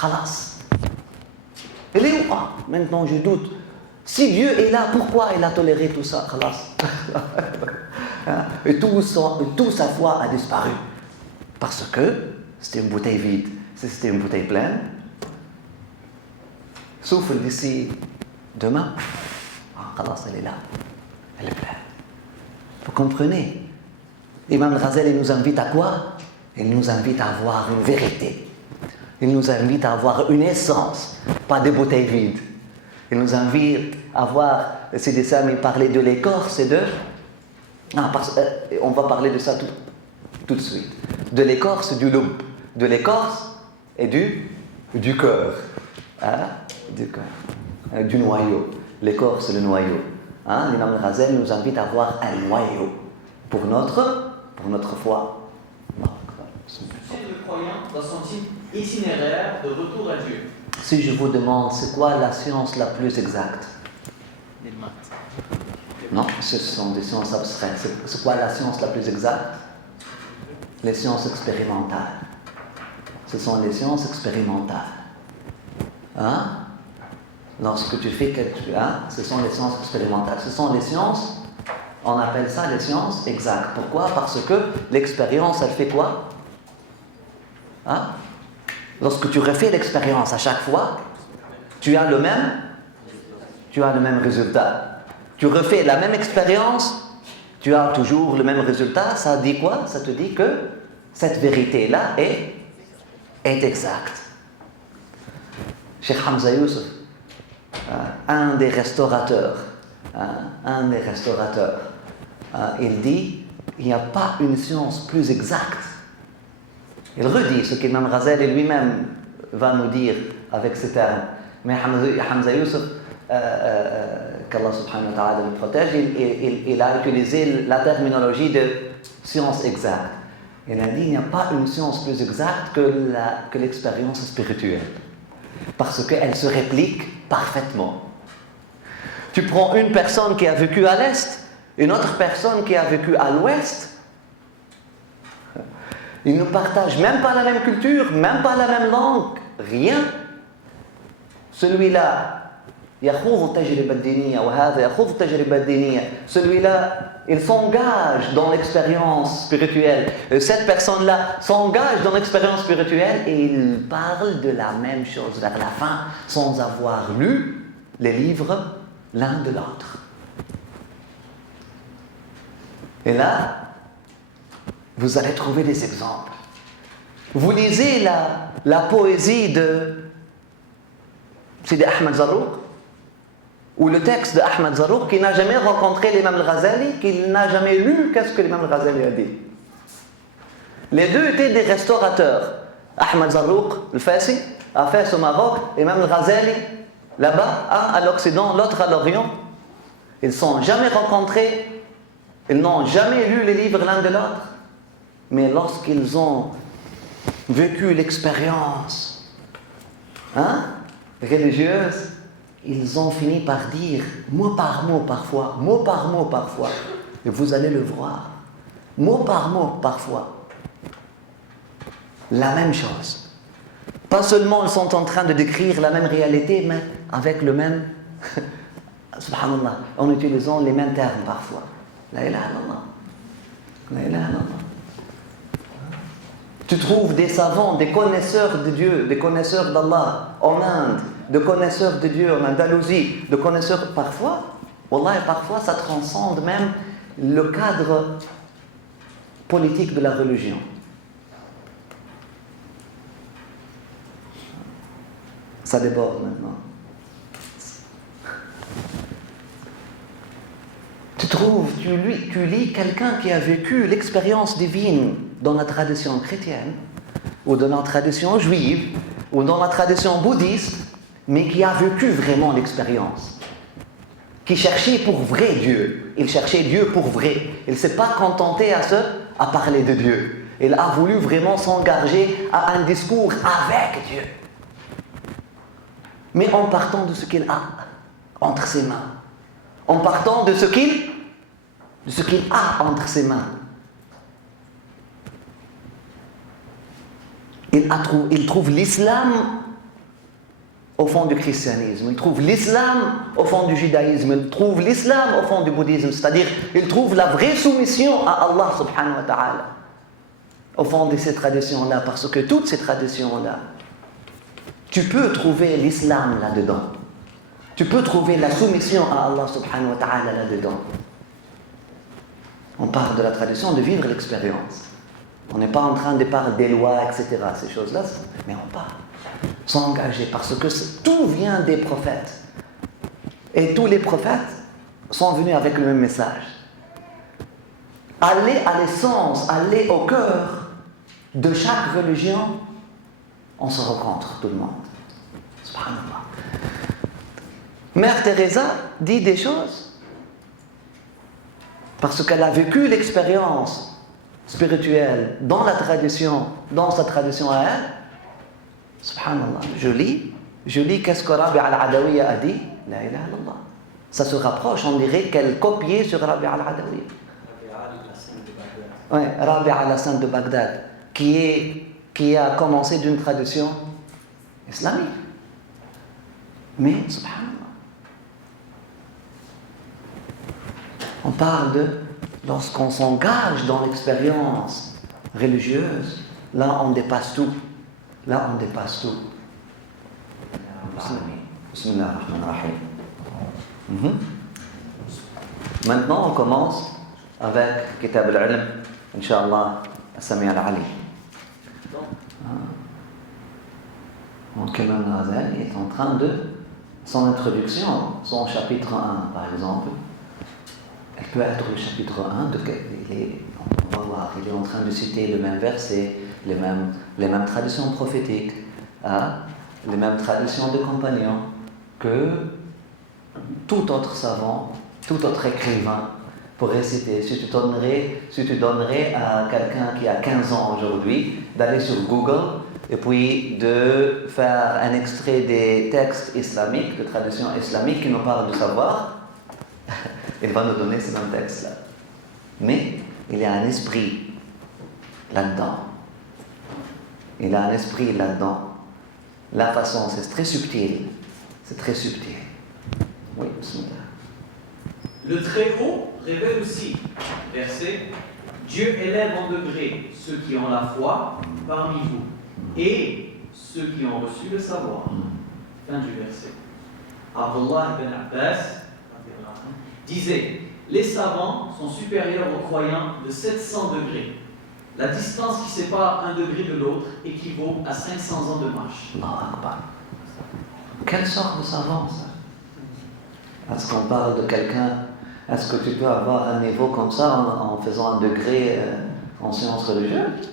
Khalas. Il est où? Maintenant je doute. Si Dieu est là, pourquoi il a toléré tout ça? Khalas. Et toute sa foi a disparu. Parce que c'était une bouteille vide. Si c'était une bouteille pleine, souffle d'ici demain, khalas, elle est là, elle est pleine. Vous comprenez? Imam Ghazali nous invite à quoi? Il nous invite à avoir une vérité. Il nous invite à avoir une essence, pas des bouteilles vides. Il nous invite à avoir, Sidi Sami parlait de l'écorce et de... on va parler de ça tout de suite. De l'écorce et du loup. De l'écorce et du cœur. Hein? Du cœur. Du noyau. L'écorce et le noyau. Hein? L'imam Ghazali nous invite à avoir un noyau pour notre foi. C'est le croyant dans son itinéraire de retour à Dieu. Si je vous demande, c'est quoi la science la plus exacte? Les maths. Non, ce sont des sciences abstraites. C'est quoi la science la plus exacte? Les sciences expérimentales. Ce sont les sciences expérimentales. Hein? Lorsque tu fais ce sont les sciences expérimentales. Ce sont les sciences, on appelle ça les sciences exactes. Pourquoi? Parce que l'expérience, elle fait quoi? Hein? Lorsque tu refais l'expérience à chaque fois, tu as le même résultat. Tu refais la même expérience, tu as toujours le même résultat. Ça dit quoi? Ça te dit que cette vérité-là est exacte. Cheikh Hamza Youssef, un des restaurateurs, il dit, il n'y a pas une science plus exacte. Il redit ce qu'Imam Ghazali lui-même va nous dire avec ces termes. Mais Hamza Youssef, qu'Allah subhanahu wa ta'ala le protège, il a utilisé la terminologie de science exacte. Il a dit, il n'y a pas une science plus exacte que l'expérience spirituelle. Parce qu'elle se réplique parfaitement. Tu prends une personne qui a vécu à l'Est, une autre personne qui a vécu à l'Ouest, ils ne partagent même pas la même culture, même pas la même langue, rien. Celui-là, celui-là, il s'engage dans l'expérience spirituelle. Cette personne-là s'engage dans l'expérience spirituelle et il parle de la même chose vers la fin, sans avoir lu les livres l'un de l'autre. Et là, vous allez trouver des exemples. Vous lisez la poésie de Sidi Ahmed Zarruq, ou le texte de Ahmed Zarruq qui n'a jamais rencontré l'imam al-Ghazali, qui n'a jamais lu qu'est-ce que l'imam al-Ghazali a dit. Les deux étaient des restaurateurs. Ahmed Zarruq, le Fassi, à Fès au Maroc, l'imam al-Ghazali, là-bas, un à l'Occident, l'autre à l'Orient. Ils ne sont jamais rencontrés, ils n'ont jamais lu les livres l'un de l'autre. Mais lorsqu'ils ont vécu l'expérience religieuse, ils ont fini par dire, mot par mot parfois, et vous allez le voir, mot par mot parfois, la même chose. Pas seulement ils sont en train de décrire la même réalité, mais avec le même, subhanallah, en utilisant les mêmes termes parfois. La ilaha illallah. La ilaha illallah. Tu trouves des savants, des connaisseurs de Dieu, des connaisseurs d'Allah en Inde, de connaisseurs de Dieu en Andalousie, de connaisseurs parfois, wallah, parfois ça transcende même le cadre politique de la religion. Ça déborde maintenant. Tu lis quelqu'un qui a vécu l'expérience divine dans la tradition chrétienne, ou dans la tradition juive, ou dans la tradition bouddhiste, mais qui a vécu vraiment l'expérience. Qui cherchait pour vrai Dieu. Il cherchait Dieu pour vrai. Il ne s'est pas contenté à parler de Dieu. Il a voulu vraiment s'engager à un discours avec Dieu. Mais en partant de ce qu'il a entre ses mains. En partant de ce qu'il a entre ses mains. Il trouve l'islam au fond du christianisme, il trouve l'islam au fond du judaïsme, il trouve l'islam au fond du bouddhisme, c'est-à-dire il trouve la vraie soumission à Allah subhanahu wa ta'ala au fond de ces traditions-là, parce que toutes ces traditions-là Tu peux trouver l'islam là-dedans. Tu peux trouver la soumission à Allah subhanahu wa ta'ala là-dedans. On parle de la tradition, de vivre l'expérience. On n'est pas en train de parler des lois, etc. Ces choses-là, mais on parle. S'engager, parce que tout vient des prophètes. Et tous les prophètes sont venus avec le même message. Aller à l'essence, aller au cœur de chaque religion, on se rencontre, tout le monde. Subhanallah. Mère Teresa dit des choses parce qu'elle a vécu l'expérience spirituelle dans la tradition, dans sa tradition à elle. Subhanallah. Je lis qu'est-ce que Rabi al-Adawiya a dit. La ilaha illallah. Ça se rapproche, on dirait qu'elle copiait sur Rabi al-Adawiya. Oui, Rabi al-Hassan de Bagdad, qui a commencé d'une tradition islamique. Mais, subhanallah, on parle de lorsqu'on s'engage dans l'expérience religieuse, là on dépasse tout. Là on dépasse tout. Bismillahirrahmanirrahim. Maintenant on commence avec Kitab al-Ilm, Inch'Allah, Sami al-Ali. Donc Imam Ghazali est en train de son introduction, son chapitre 1 par exemple. Elle peut être le chapitre 1, on va voir, il est en train de citer le même verset, les mêmes traditions prophétiques, les mêmes traditions de compagnons que tout autre savant, tout autre écrivain pourrait citer. Si tu donnerais à quelqu'un qui a 15 ans aujourd'hui d'aller sur Google et puis de faire un extrait des textes islamiques, de traditions islamiques qui nous parlent de savoir, il va nous donner ces mêmes textes-là. Mais il y a un esprit là-dedans. Il a un esprit là-dedans. La façon, c'est très subtil. C'est très subtil. Oui, bismillah. Le Très-Haut révèle aussi, verset, Dieu élève en degré ceux qui ont la foi parmi vous et ceux qui ont reçu le savoir. Fin du verset. Abdullah ibn Abbas disait, les savants sont supérieurs aux croyants de 700 degrés. La distance qui sépare un degré de l'autre équivaut à 500 ans de marche. Allahu Akbar. Quelle sorte de savant ça? Est-ce qu'on parle de quelqu'un? Est-ce que tu peux avoir un niveau comme ça en faisant un degré en sciences religieuses?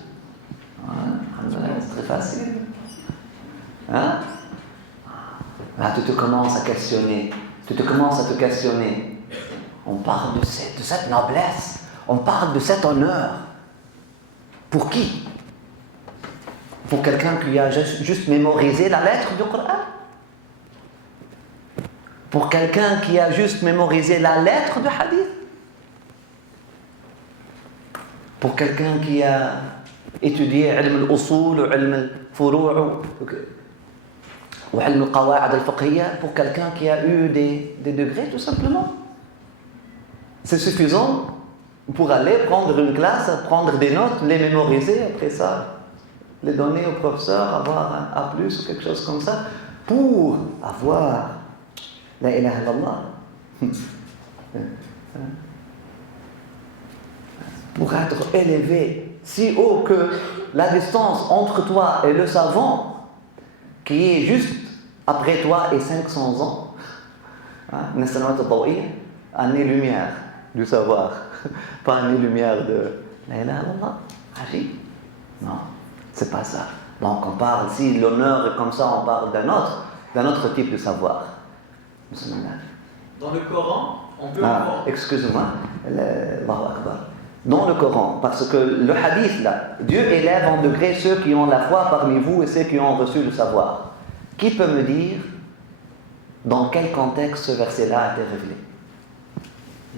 C'est très facile. Hein? Là, tu te commences à questionner. On parle de cette noblesse. On parle de cet honneur. Pour qui? Pour quelqu'un qui a juste mémorisé la lettre du Coran? Pour quelqu'un qui a juste mémorisé la lettre du hadith? Pour quelqu'un qui a étudié ilm al-usul, ilm al-furu' ou ilm al-qawa'id al-fiqhiyya? Pour quelqu'un qui a eu des degrés, tout simplement? C'est suffisant pour aller prendre une classe, prendre des notes, les mémoriser, après ça, les donner au professeur, avoir un A+, ou quelque chose comme ça, pour avoir la ilaha illallah. Pour être élevé si haut que la distance entre toi et le savant, qui est juste après toi et 500 ans, année-lumière du savoir, pas année-lumière de la ilaha illallah. Agib. Non, c'est pas ça. Donc on parle, si l'honneur est comme ça, on parle d'un autre type de savoir. Dans le Coran, on peut voir. Excusez-moi, Allahu Akbar. Dans le Coran, parce que le hadith là, Dieu élève en degré ceux qui ont la foi parmi vous et ceux qui ont reçu le savoir. Qui peut me dire dans quel contexte ce verset-là a été révélé?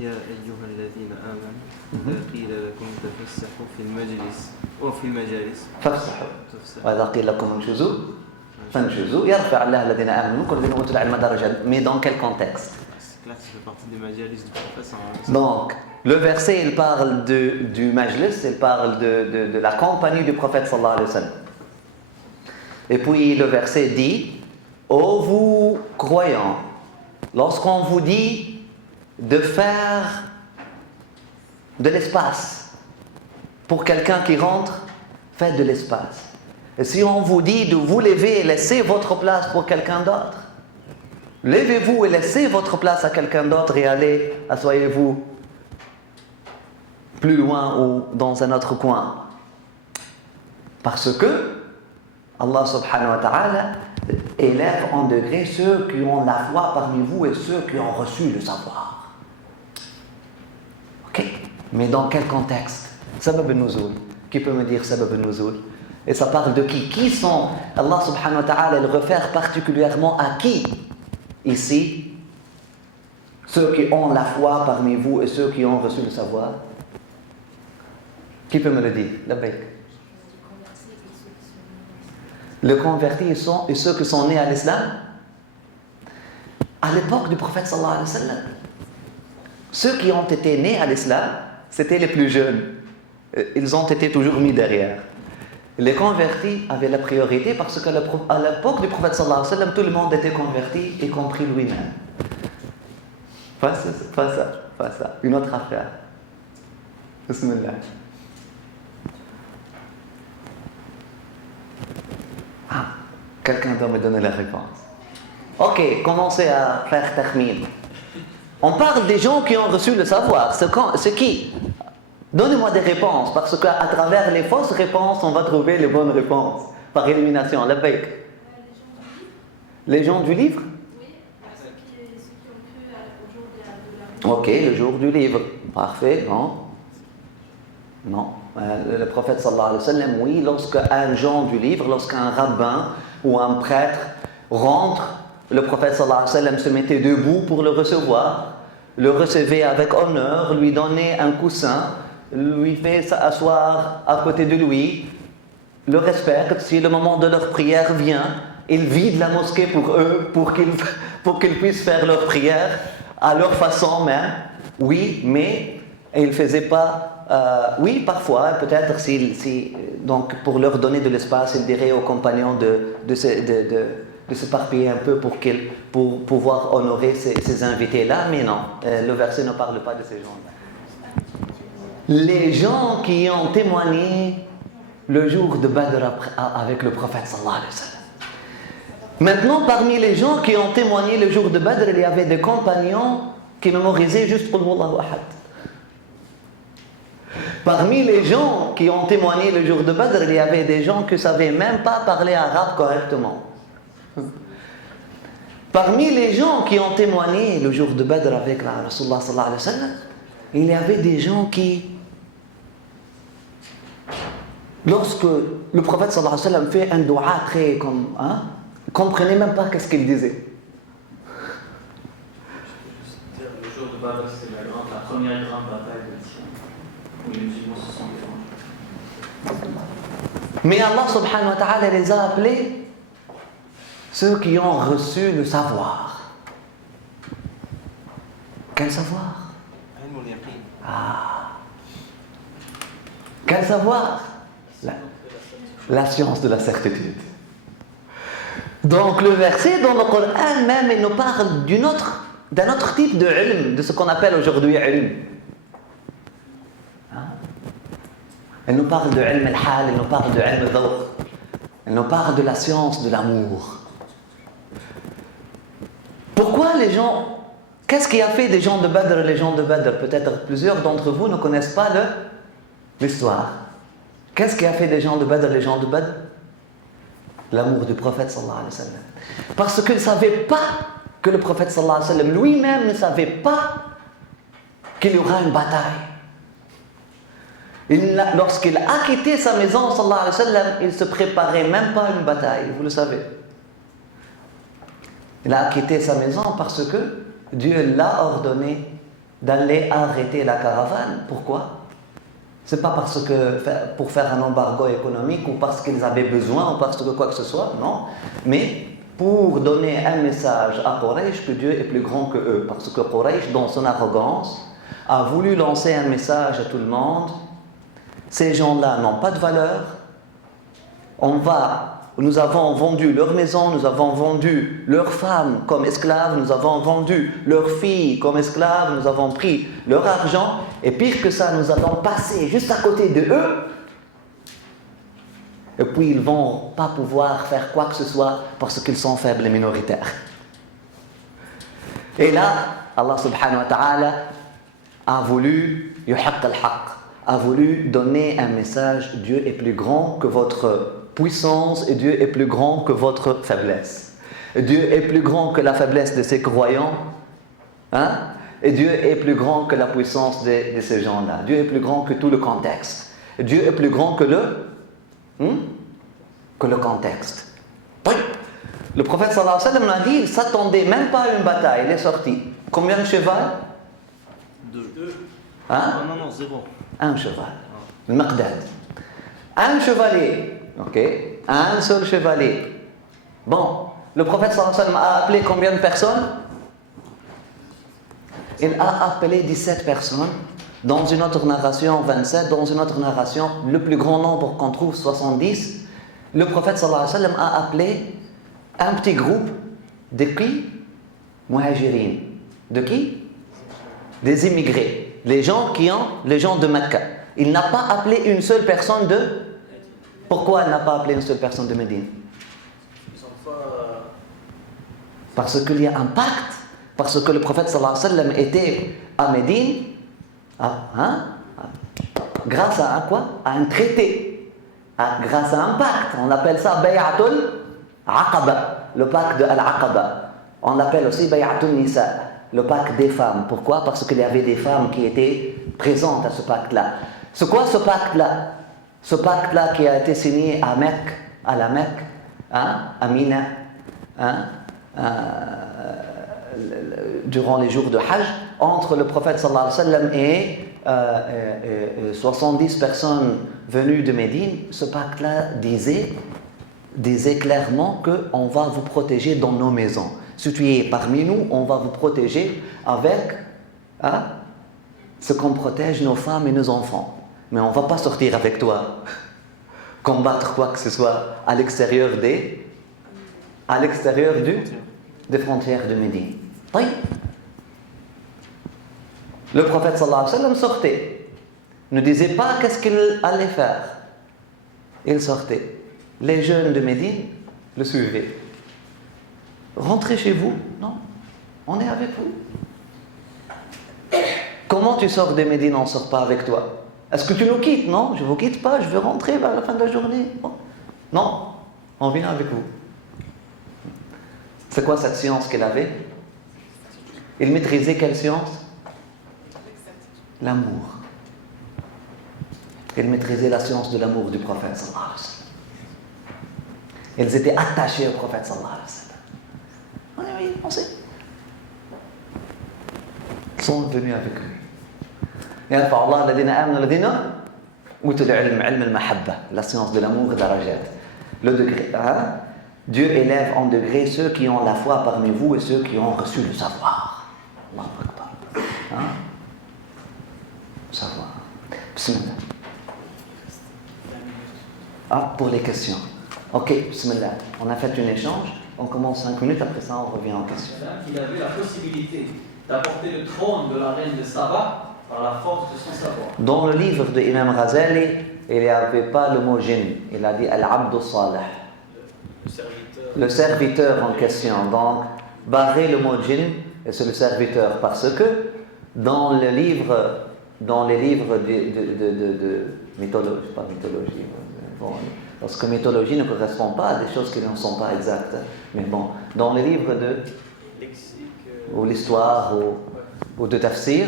يا أيها الذين آمنوا إذا قيل لكم تفسحوا في المجلس وفي المجالس فافسحوا وإذا قيل لكم انشزوا فانشزوا يرفع الله الذين آمنوا منكم والذين أوتوا العلم درجات. Mais dans quel contexte? Là, ça fait partie des majalis du prophète. Donc, le verset, il parle du majlis, il parle de la compagnie du prophète sallallahu alayhi wa sallam. Et puis le verset dit, ô vous croyants, lorsqu'on vous dit de faire de l'espace pour quelqu'un qui rentre, faites de l'espace. Et si on vous dit de vous lever et laisser votre place pour quelqu'un d'autre, levez-vous et laissez votre place à quelqu'un d'autre et allez, asseyez-vous plus loin ou dans un autre coin. Parce que Allah subhanahu wa ta'ala élève en degré ceux qui ont la foi parmi vous et ceux qui ont reçu le savoir. Ok? Mais dans quel contexte? Sabab al-nuzul. Qui peut me dire sabab al-nuzul? Et ça parle de qui? Qui sont? Allah subhanahu wa ta'ala le réfère particulièrement à qui? Ici, ceux qui ont la foi parmi vous et ceux qui ont reçu le savoir. Qui peut me le dire? La baik. Les convertis et ceux qui sont nés à l'islam. À l'époque du prophète sallallahu alayhi wa sallam, ceux qui ont été nés à l'islam, c'était les plus jeunes. Ils ont été toujours mis derrière. Les convertis avaient la priorité parce qu'à l'époque du prophète sallallahu alayhi wa sallam, tout le monde était converti, y compris lui-même. Pas ça. Une autre affaire. Bismillah. Quelqu'un doit me donner la réponse. Ok, commencez à faire takhmin. On parle des gens qui ont reçu le savoir. C'est qui? Donnez-moi des réponses, parce qu'à travers les fausses réponses, on va trouver les bonnes réponses. Par élimination, la baik. Les gens du livre? Oui, ceux qui ont cru au jour de la Ok, le jour du livre. Parfait, non? Non. Le prophète sallallahu alayhi wa sallam, oui, lorsqu'un gens du livre, lorsqu'un rabbin ou un prêtre rentre, le prophète sallallahu alayhi wa sallam se mettait debout pour le recevoir, le recevait avec honneur, lui donnait un coussin, lui fait s'asseoir à côté de lui, le respecte. Si le moment de leur prière vient, il vide la mosquée pour eux, pour qu'ils puissent faire leur prière à leur façon même. Oui, mais il ne faisait pas. Oui, parfois, peut-être, donc pour leur donner de l'espace, il dirait aux compagnons de s'éparpiller un peu pour pouvoir honorer ces invités-là, mais non, le verset ne parle pas de ces gens-là. Les gens qui ont témoigné le jour de Badr avec le prophète sallallahu alayhi wa sallam. Maintenant, parmi les gens qui ont témoigné le jour de Badr, il y avait des compagnons qui mémorisaient juste Qul Huwallahu Ahad. Parmi les gens qui ont témoigné le jour de Badr, il y avait des gens qui ne savaient même pas parler arabe correctement. Parmi les gens qui ont témoigné le jour de Badr avec la Rasulullah sallallahu alayhi wa sallam, il y avait des gens qui, lorsque le prophète sallallahu alayhi wa sallam fait un dua très comme, ne comprenaient même pas qu'est-ce qu'il disait. Le jour de Badr, c'est la première grande bataille de l'islam, où les musulmans se sont défendus. Mais Allah subhanahu wa ta'ala les a appelés ceux qui ont reçu le savoir. Quel savoir? Quel savoir? La science de la certitude. Donc le verset dans le Coran même, il nous parle d'un autre type de ilm, de ce qu'on appelle aujourd'hui ilm. Il nous parle de ilm al-hal, il nous parle de ilm al-dhawq, il nous parle de la science de l'amour. Pourquoi les gens, qu'est-ce qui a fait des gens de Badr les gens de Badr? Peut-être plusieurs d'entre vous ne connaissent pas l'histoire. Qu'est-ce qui a fait des gens de Badr les gens de Badr? L'amour du prophète sallallahu alayhi wa sallam. Parce qu'ils ne savaient pas que le prophète sallallahu alayhi wa sallam lui-même ne savait pas qu'il y aura une bataille. Lorsqu'il a quitté sa maison sallallahu alayhi wa sallam, il ne se préparait même pas à une bataille, vous le savez. Il a quitté sa maison parce que Dieu l'a ordonné d'aller arrêter la caravane. Pourquoi? Ce n'est pas parce que pour faire un embargo économique ou parce qu'ils avaient besoin ou parce que quoi que ce soit, non. Mais pour donner un message à Quraysh que Dieu est plus grand que eux. Parce que Quraysh, dans son arrogance, a voulu lancer un message à tout le monde. Ces gens-là n'ont pas de valeur. On va nous avons vendu leur maison, nous avons vendu leurs femmes comme esclaves, nous avons vendu leurs filles comme esclaves, nous avons pris leur argent, et pire que ça, nous avons passé juste à côté de eux, et puis ils ne vont pas pouvoir faire quoi que ce soit parce qu'ils sont faibles et minoritaires. Et là, Allah subhanahu wa ta'ala a voulu yuhaqq al-haqq, a voulu donner un message: Dieu est plus grand que votre puissance et Dieu est plus grand que votre faiblesse. Et Dieu est plus grand que la faiblesse de ces croyants, hein? Et Dieu est plus grand que la puissance de ces gens-là. Dieu est plus grand que tout le contexte. Et Dieu est plus grand que le contexte. Le prophète sallallahu alayhi wa sallam a dit, il ne s'attendait même pas à une bataille, il est sorti. Combien de cheval? 2. Hein? Non, 0. Un cheval. Le Maqdad. Un chevalier. Ok? Un seul chevalier. Bon, le prophète sallallahu alayhi wa sallam a appelé combien de personnes? Il a appelé 17 personnes. Dans une autre narration, 27. Dans une autre narration, le plus grand nombre qu'on trouve, 70. Le prophète sallallahu alayhi wa sallam a appelé un petit groupe de qui? Muhajirin. De qui? Des immigrés. Les gens de Mecca. Il n'a pas appelé une seule personne de... Pourquoi il n'a pas appelé une seule personne de Médine? Parce qu'il y a un pacte. Parce que le prophète sallallahu alayhi wa sallam était à Médine. Grâce à quoi? À un traité. Grâce à un pacte. On appelle ça Bay'atul Aqaba, le pacte de Al-Aqaba. On l'appelle aussi Bay'atul Nisa, le pacte des femmes. Pourquoi? Parce qu'il y avait des femmes qui étaient présentes à ce pacte-là. C'est quoi ce pacte-là? Ce pacte-là qui a été signé à la Mecque, à Mina, durant les jours de Hajj, entre le prophète sallallahu alayhi wa sallam et 70 personnes venues de Médine. Ce pacte-là disait clairement qu'on va vous protéger dans nos maisons. Si tu es parmi nous, on va vous protéger avec ce qu'on protège nos femmes et nos enfants. Mais on ne va pas sortir avec toi, combattre quoi que ce soit à l'extérieur des frontières de Médine. Oui. Le prophète sallallahu alayhi wa sallam sortait. Ne disait pas qu'est-ce qu'il allait faire. Il sortait. Les jeunes de Médine le suivaient. Rentrez chez vous? Non, on est avec vous. Comment tu sors de Médine, on ne sort pas avec toi? Est-ce que tu nous quittes? Non, je ne vous quitte pas, je veux rentrer vers la fin de la journée. Non, on vient avec vous. C'est quoi cette science qu'il avait? Il maîtrisait quelle science? L'amour. Il maîtrisait la science de l'amour du prophète sallallahu alayhi wa sallam. Ils étaient attachés au prophète sallallahu alayhi wa sallam. Oui, on sait. Ils sont venus avec lui. يرفع الله الذين آمنوا الذين أوتوا العلم علم المحبة, la science de l'amour, darajat. Le degré, Dieu élève en degré ceux qui ont la foi parmi vous et ceux qui ont reçu le savoir. Allahu Akbar. Savoir. Bismillah. Pour les questions. Ok, bismillah. On a fait un échange. On commence 5 minutes, après ça on revient en question. Il avait la possibilité d'apporter le trône de la reine de Saba par la force de son savoir. Dans le livre de Imam Ghazali, il n'y avait pas le mot jinn. Il a dit Al-Abdu Salih. Le serviteur en question. Donc, barrer le mot jinn, et c'est le serviteur. Parce que dans les livres de mythologie, pas mythologie, bon, parce que mythologie ne correspond pas à des choses qui ne sont pas exactes. Mais bon, dans les livres de ou l'histoire ou de tafsir,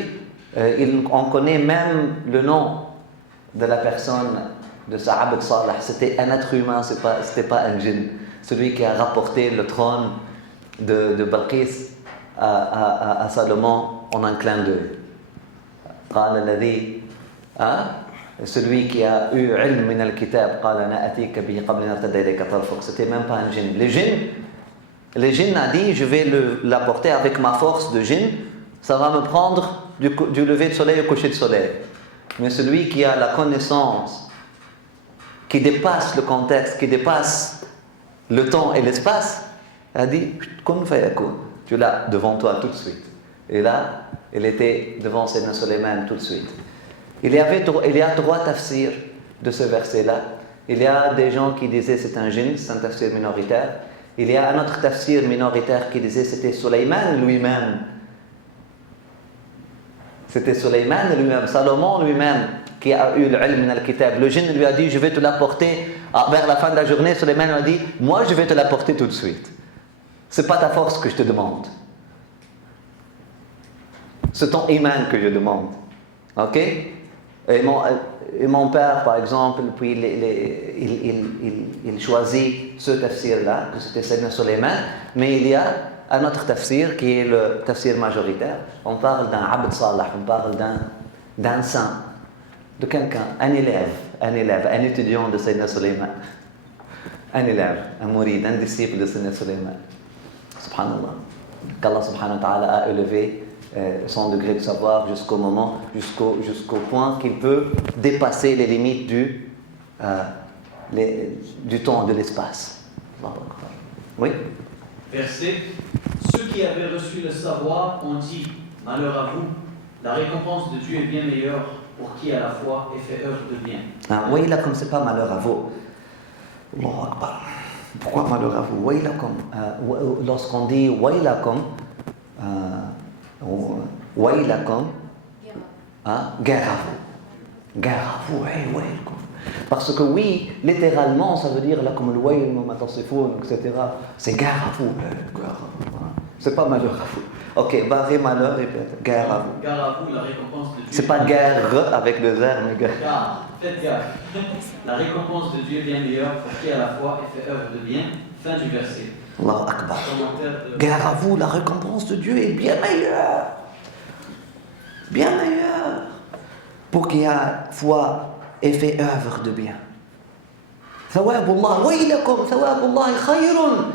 on connaît même le nom de la personne de Sa'ab Salih. C'était un être humain, c'était pas un djinn. Celui qui a rapporté le trône de Balqis à Salomon en un clin d'œil. Celui qui a eu ilm min al-kitab, c'était même pas un djinn. Les djinns a dit, je vais l'apporter avec ma force de djinn, ça va me prendre du lever de soleil au coucher de soleil. Mais celui qui a la connaissance, qui dépasse le contexte, qui dépasse le temps et l'espace, elle a dit, kun fayakun. Tu l'as devant toi tout de suite. Et là, elle était devant Sayyidina Sulayman tout de suite. Il y a 3 tafsirs de ce verset-là. Il y a des gens qui disaient c'est un djinn, c'est un tafsir minoritaire. Il y a un autre tafsir minoritaire qui disait c'était Sulayman lui-même. C'était Sulayman lui-même, Salomon lui-même, qui a eu le ilm min al-kitab. Le djinn lui a dit, je vais te l'apporter vers la fin de la journée. Sulayman lui a dit, moi je vais te l'apporter tout de suite. C'est pas ta force que je te demande. C'est ton iman que je demande. Ok? Et mon père, par exemple, puis il choisit ce tafsir-là, que c'était Sayyidina Sulayman, mais il y a un autre tafsir qui est le tafsir majoritaire. On parle d'un abd salah, on parle d'un saint, de quelqu'un, un élève, un étudiant de Sayyidina Sulayman, un élève, un mourid, un disciple de Sayyidina Sulayman. Subhanallah. Qu'Allah subhanahu wa ta'ala a élevé son degré de savoir jusqu'au point qu'il peut dépasser les limites du temps, de l'espace. Oui. Verset. Ceux qui avaient reçu le savoir ont dit, malheur à vous, la récompense de Dieu est bien meilleure pour qui à la fois et fait œuvre de bien. Oui, là, comme c'est pas malheur à vous. Allahu Akbar. Pourquoi malheur à vous? Lorsqu'on dit waylakum, waylakum, guerre à vous. Guerre à vous, waylakum. Parce que oui, littéralement, ça veut dire là comme le wayl, etc. C'est guerre à vous. C'est pas malheur à vous. Ok, barré malheur et guerre à vous. Gare à vous, la récompense de Dieu. C'est pas guerre avec le zère, mais guerre. Gare, faites gaffe. La récompense de Dieu est bien meilleure pour qui à la fois et fait œuvre de bien. Fin du verset. Allahu Akbar. Guerre à vous, la récompense de Dieu est bien meilleure. Bien meilleure. Pour qui a foi et fait œuvre de bien. Thawabullah, waylakum, thawabullah khayrun.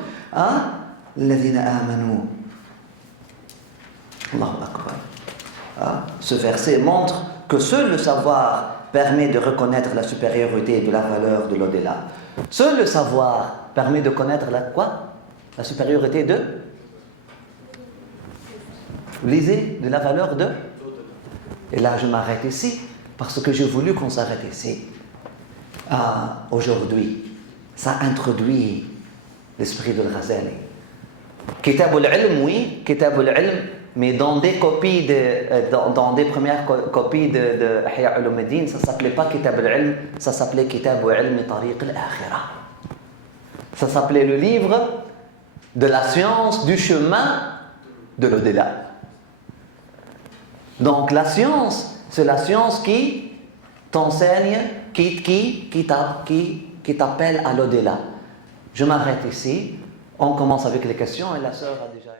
Alladhina amanu. Allahu Akbar. Ce verset montre que seul le savoir permet de reconnaître la supériorité de la valeur de l'au-delà. Seul le savoir permet de connaître la supériorité de? Lisez, de la valeur de? Et là, je m'arrête ici, parce que j'ai voulu qu'on s'arrête ici. Aujourd'hui, ça introduit l'esprit de Ghazali. Kitab al-Ilm, oui, Kitab al-Ilm, mais dans des copies, dans des premières copies de Ihya Ulumuddin, ça ne s'appelait pas Kitab al-Ilm, ça s'appelait Kitab al-Ilm Tariq al-Akhirah. Ça s'appelait le livre de la science du chemin de l'au-delà. Donc la science, c'est la science qui t'enseigne, qui t'appelle à l'au-delà. Je m'arrête ici. On commence avec les questions et la sœur a déjà...